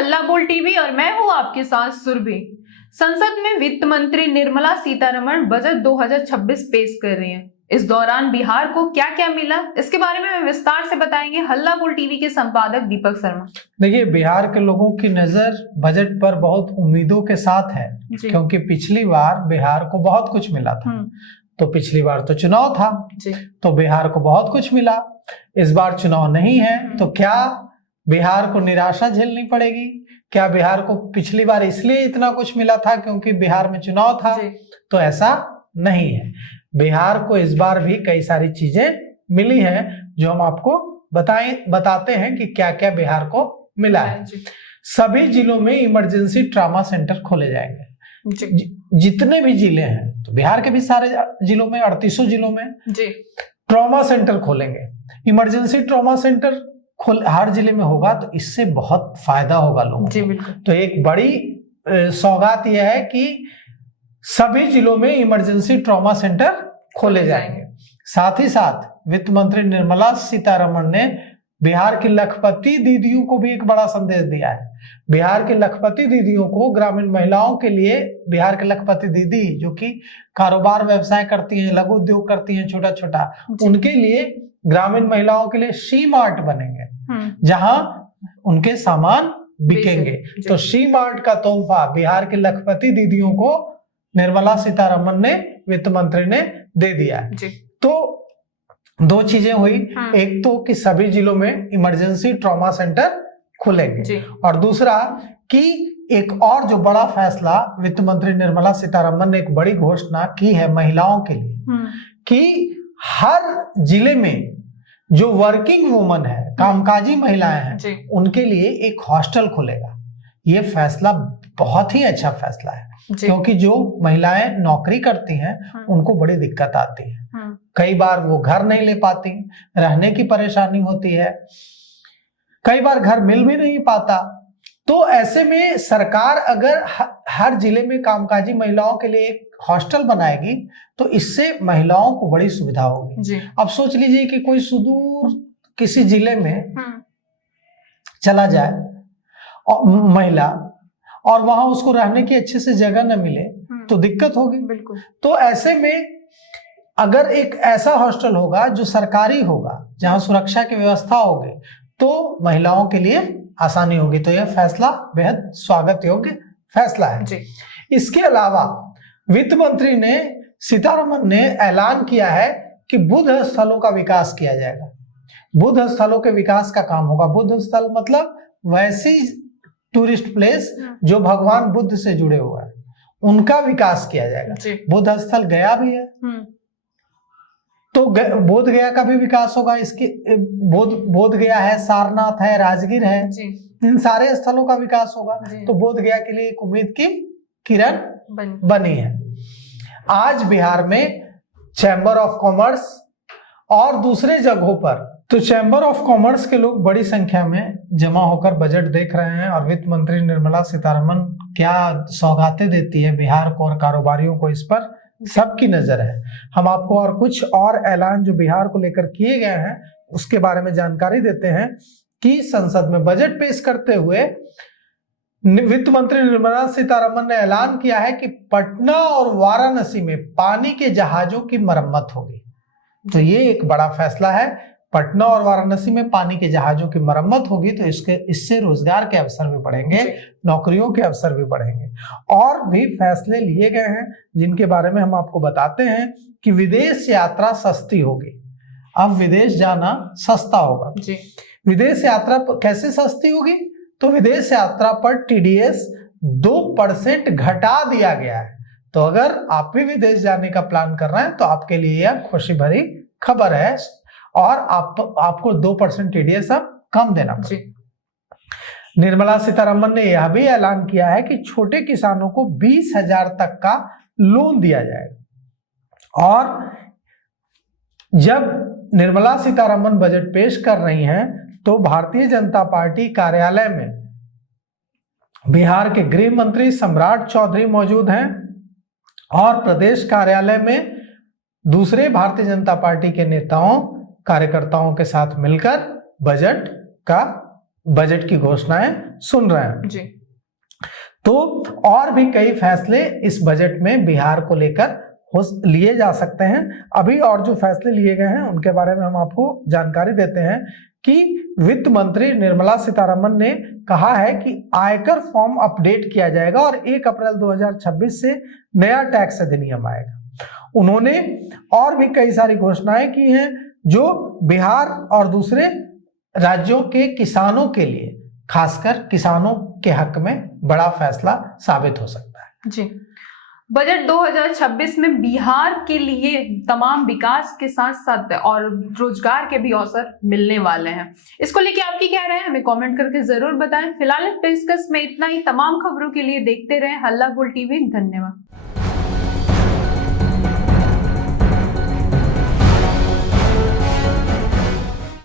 हल्ला बोल टीवी और मैं हूं आपके साथ सुरभि। संसद में वित्त मंत्री निर्मला सीतारमण बजट 2026 पेश कर रही हैं। इस दौरान बिहार को क्या क्या मिला, इसके बारे में हमें विस्तार से बताएंगे हल्ला बोल टीवी के संपादक दीपक शर्मा। देखिए, बिहार के लोगों की नजर बजट पर बहुत उम्मीदों के साथ है, क्योंकि पिछली बार बिहार को बहुत कुछ मिला था। तो पिछली बार तो चुनाव था तो बिहार को बहुत कुछ मिला। इस बार चुनाव नहीं है तो क्या बिहार को निराशा झेलनी पड़ेगी? क्या बिहार को पिछली बार इसलिए इतना कुछ मिला था क्योंकि बिहार में चुनाव था? तो ऐसा नहीं है। बिहार को इस बार भी कई सारी चीजें मिली हैं जो हम आपको बताते हैं कि क्या क्या बिहार को मिला है। सभी जिलों में इमरजेंसी ट्रॉमा सेंटर खोले जाएंगे। जितने भी जिले हैं, तो बिहार के भी सारे जिलों में 38 जिलों में ट्रॉमा सेंटर खोलेंगे। इमरजेंसी ट्रॉमा सेंटर हर जिले में होगा तो इससे बहुत फायदा होगा लोगों को। तो एक बड़ी सौगात यह है कि सभी जिलों में इमरजेंसी ट्रॉमा सेंटर खोले जाएंगे। साथ ही साथ वित्त मंत्री निर्मला सीतारमण ने बिहार की लखपति दीदियों को भी एक बड़ा संदेश दिया है। बिहार के लखपति दीदियों को, ग्रामीण महिलाओं के लिए, बिहार के लखपति दीदी जो कि कारोबार व्यवसाय करती हैं, लघु उद्योग करती हैं, छोटा छोटा, उनके लिए, ग्रामीण महिलाओं के लिए शी मार्ट बनेंगे जहां उनके सामान बिकेंगे। तो शी मार्ट का तोहफा बिहार के लखपति दीदियों को निर्मला सीतारमण ने, वित्त मंत्री ने दे दिया। तो दो चीजें हुई, एक तो कि सभी जिलों में इमरजेंसी ट्रॉमा सेंटर खुलेंगे, और दूसरा कि एक और जो बड़ा फैसला वित्त मंत्री निर्मला सीतारमण ने एक बड़ी घोषणा की है महिलाओं के लिए कि हर जिले में जो वर्किंग वुमन है, कामकाजी महिलाएं हैं, उनके लिए एक हॉस्टल खुलेगा। ये फैसला बहुत ही अच्छा फैसला है, क्योंकि जो महिलाएं नौकरी करती हैं उनको बड़ी दिक्कत आती है। कई बार वो घर नहीं ले पाती, रहने की परेशानी होती है, कई बार घर मिल भी नहीं पाता। तो ऐसे में सरकार अगर हर जिले में कामकाजी महिलाओं के लिए एक हॉस्टल बनाएगी तो इससे महिलाओं को बड़ी सुविधा होगी। अब सोच लीजिए कि कोई सुदूर किसी जिले में चला जाए और महिला, और वहां उसको रहने की अच्छे से जगह न मिले तो दिक्कत होगी। तो ऐसे में अगर एक ऐसा हॉस्टल होगा जो सरकारी होगा, जहां सुरक्षा की व्यवस्था होगी, तो महिलाओं के लिए आसानी होगी। तो यह फैसला बेहद स्वागत योग्य फैसला है। इसके अलावा वित्त मंत्री ने, सीतारमण ने ऐलान किया है कि बुद्ध स्थलों का विकास किया जाएगा। बुद्ध स्थलों के विकास का काम होगा। बुद्ध स्थल मतलब वैसी टूरिस्ट प्लेस जो भगवान बुद्ध से जुड़े हुए हैं, उनका विकास किया जाएगा। बुद्ध स्थल गया भी है तो बोध गया का भी विकास होगा। इसके बोध गया है, सारनाथ है, राजगीर है, इन सारे स्थलों का विकास होगा। तो बोध गया के लिए एक उम्मीद की किरण बनी है। आज बिहार में चैम्बर ऑफ कॉमर्स और दूसरे जगहों पर, तो चैम्बर ऑफ कॉमर्स के लोग बड़ी संख्या में जमा होकर बजट देख रहे हैं, और वित्त मंत्री निर्मला सीतारमण क्या सौगातें देती है बिहार को और कारोबारियों को, इस पर सबकी नजर है। हम आपको और कुछ और ऐलान जो बिहार को लेकर किए गए हैं उसके बारे में जानकारी देते हैं कि संसद में बजट पेश करते हुए वित्त मंत्री निर्मला सीतारमण ने ऐलान किया है कि पटना और वाराणसी में पानी के जहाजों की मरम्मत होगी। तो ये एक बड़ा फैसला है। पटना और वाराणसी में पानी के जहाजों की मरम्मत होगी तो इससे रोजगार के अवसर भी बढ़ेंगे, नौकरियों के अवसर भी बढ़ेंगे। और भी फैसले लिए गए हैं जिनके बारे में हम आपको बताते हैं कि विदेश यात्रा सस्ती होगी। अब विदेश जाना सस्ता होगा। विदेश यात्रा कैसे सस्ती होगी? तो विदेश यात्रा पर TDS 2% घटा दिया गया है। तो अगर आप भी विदेश जाने का प्लान कर रहे हैं तो आपके लिए यह खुशी भरी खबर है, और आपको 2% TDS अब कम देना पड़ेगा। निर्मला सीतारमण ने यह भी ऐलान किया है कि छोटे किसानों को 20,000 तक का लोन दिया जाएगा। और जब निर्मला सीतारमण बजट पेश कर रही हैं तो भारतीय जनता पार्टी कार्यालय में बिहार के गृह मंत्री सम्राट चौधरी मौजूद हैं, और प्रदेश कार्यालय में दूसरे भारतीय जनता पार्टी के नेताओं, कार्यकर्ताओं के साथ मिलकर बजट का बजट की घोषणाएं सुन रहे हैं जी। तो और भी कई फैसले इस बजट में बिहार को लेकर लिए जा सकते हैं। अभी और जो फैसले लिए गए हैं उनके बारे में हम आपको जानकारी देते हैं कि वित्त मंत्री निर्मला सीतारमण ने कहा है कि आयकर फॉर्म अपडेट किया जाएगा और 1 अप्रैल 2026 से नया टैक्स अधिनियम आएगा। उन्होंने और भी कई सारी घोषणाएं की हैं जो बिहार और दूसरे राज्यों के किसानों के लिए, खासकर किसानों के हक में बड़ा फैसला साबित हो सकता है। जी। बजट 2026 में बिहार के लिए तमाम विकास के साथ साथ और रोजगार के भी अवसर मिलने वाले हैं। इसको लेके आपकी क्या राय है हमें कमेंट करके जरूर बताएं। फिलहाल इस पेशकश में इतना ही। तमाम खबरों के लिए देखते रहें हल्ला बोल टीवी। धन्यवाद।